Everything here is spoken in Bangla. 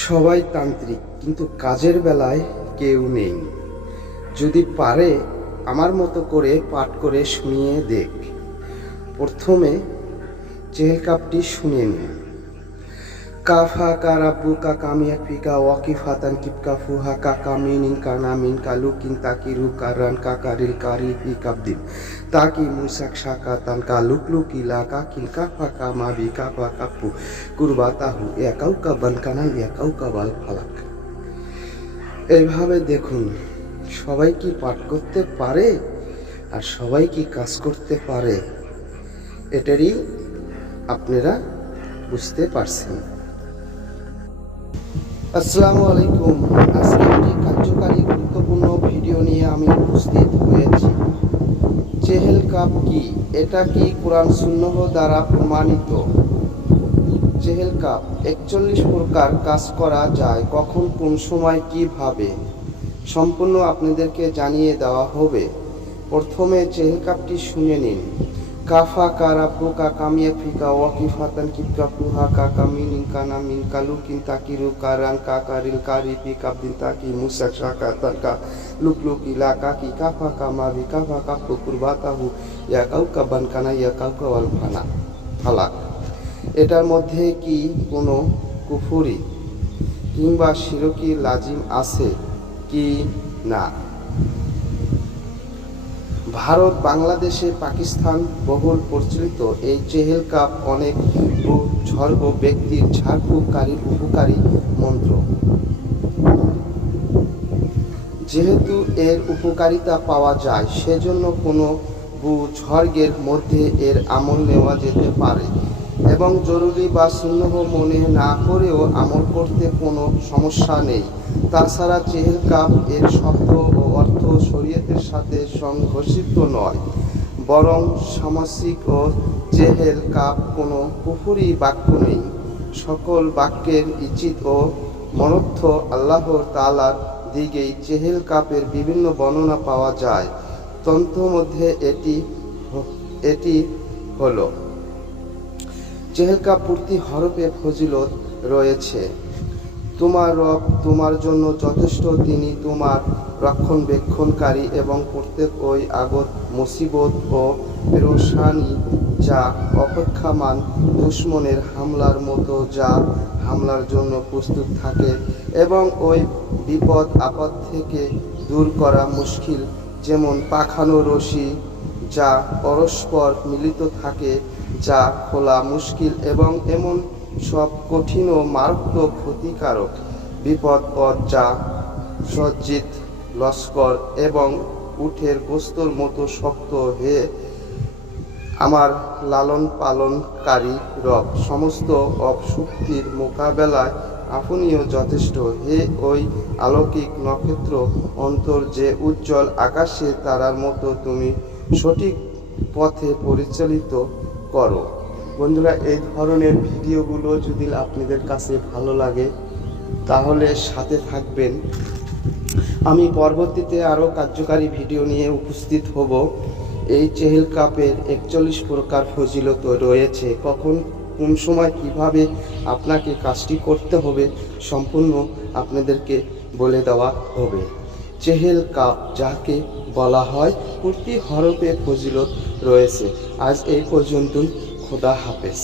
সবাই তান্ত্রিক, কিন্তু কাজের বেলায় কেউ নেই। যদি পারে আমার মতো করে পাঠ করে শুনিয়ে দেখ। প্রথমে চেহেল কাপটি শুনিয়ে নিন। কাফা কা রাব্বু কা কামিয়া ফিকা ওয়াকিফাতান কিপকা ফুহা কা কামিনিন কানা মিন কালু কিন তাকিরু কারান কা কারিল কারি ফি কাবদিন তাকি মুসাক শাকাতান কা লুকলুকি লা কা কিন কাফা কা মাবি কাফা কাপু কুরবাতাহু ইয়াকাউ কা বানকানা ইয়াকাউ কা বাল ফালাক। এইভাবে দেখুন, সবাই কি পাঠ করতে পারে আর সবাই কি কাজ করতে পারে, এটারই আপনারা বুঝতে পারছেন। আসসালামু আলাইকুম। আজকে একটি কার্যকারী গুরুত্বপূর্ণ ভিডিও নিয়ে আমি উপস্থিত হয়েছি। চেহেল কাপ কি? এটা কি কোরআন সুন্নাহ দ্বারা প্রমাণিত? চেহেল কাপ 41 প্রকার কাজ করা যায়। কখন, কোন সময়, কিভাবে, সম্পূর্ণ আপনাদেরকে জানিয়ে দেওয়া হবে। প্রথমে চেহেল কাপটি শুনে নিন। কাফা কা রাব্বু কা কামিয়া ফিকা ওয়াকিফাতান কিপকা ফুহা কা কামিনিন কানা মিন কালু কিন তাকিরু কারান কা কারিল কারি ফি কাবদিন তাকি মুসাক শাকাতান কা লুকলুকি লা কা কি কাফা কা মাবি কাফা কাপু কুরবাতাহু ইয়াকাউ কা বানকানা ইয়াকাউ কা ওয়াল ফালাক। এটার মধ্যে কি কোনো কুফরি কিংবা শিরকি লাজিম আছে কি না? ভারত, বাংলাদেশে, পাকিস্তান বহুল প্রচলিত এই চেহেল কাপ অনেক ঝর্গ ব্যক্তির ঝাড়ফুঁককারী উপকারী মন্ত্র। যেহেতু এর উপকারিতা পাওয়া যায়, সেজন্য কোনো ঝর্গের মধ্যে এর আমল নেওয়া যেতে পারে এবং জরুরি বা সুন্নাহ মনে না করেও আমল করতে কোনো সমস্যা নেই। তাছাড়া চেহেল কাপ এর শব্দ ও অর্থ শরীয়তের সাথে সংঘর্ষিত নয়, বরং সামাসিক ও চেহেল কাপ কোনো কুফরি বাক্য নেই। সকল বাক্যের ইচিত ও মনর্থ আল্লাহর তাআলার দিকেই চেহেল কাপের বিভিন্ন বর্ণনা পাওয়া যায়। তন্ত্রমধ্যে এটি হলো চেহেল কাপ প্রতি হরফে ফজিলত রয়েছে। তোমার রব তোমার জন্য যথেষ্ট, তিনি তোমার রক্ষণবেক্ষণকারী এবং প্রত্যেক ওই আগত মুসিবত ও পেরেশানি যা অপেক্ষামান দুশমনের হামলার মতো, যা হামলার জন্য প্রস্তুত থাকে, এবং ওই বিপদ আপদ থেকে দূর করা মুশকিল, যেমন পাখানো রশি যা পরস্পর মিলিত থাকে, যা খোলা মুশকিল, এবং এমন সব কঠিন ও মারাত্মক ক্ষতিকারক বিপদ যা সজ্জিত লস্কর এবং উটের গোস্তর মতো শক্ত। হে আমার লালন পালনকারী রব, সমস্ত অপশক্তির মোকাবেলায় আপনিও যথেষ্ট। হে ওই আলৌকিক নক্ষত্র অন্তর যে উজ্জ্বল আকাশে তারার মতো, তুমি সঠিক পথে পরিচালিত করো। বন্ধুরা, এই ধরনের ভিডিওগুলো যদি আপনাদের কাছে ভালো লাগে তাহলে সাথে থাকবেন। আমি পরবর্তীতে আরও কার্যকারী ভিডিও নিয়ে উপস্থিত হব। এই চেহেল কাপের 41 প্রকার ফজিলত রয়েছে। কখন, কোন সময়, কিভাবে আপনাকে কাজটি করতে হবে সম্পূর্ণ আপনাদেরকে বলে দেওয়া হবে। চেহেল কাপ যাকে বলা হয়, প্রতি হরফে ফজিলত রয়েছে। আজ এই পর্যন্তই। খোদা হাফেজ।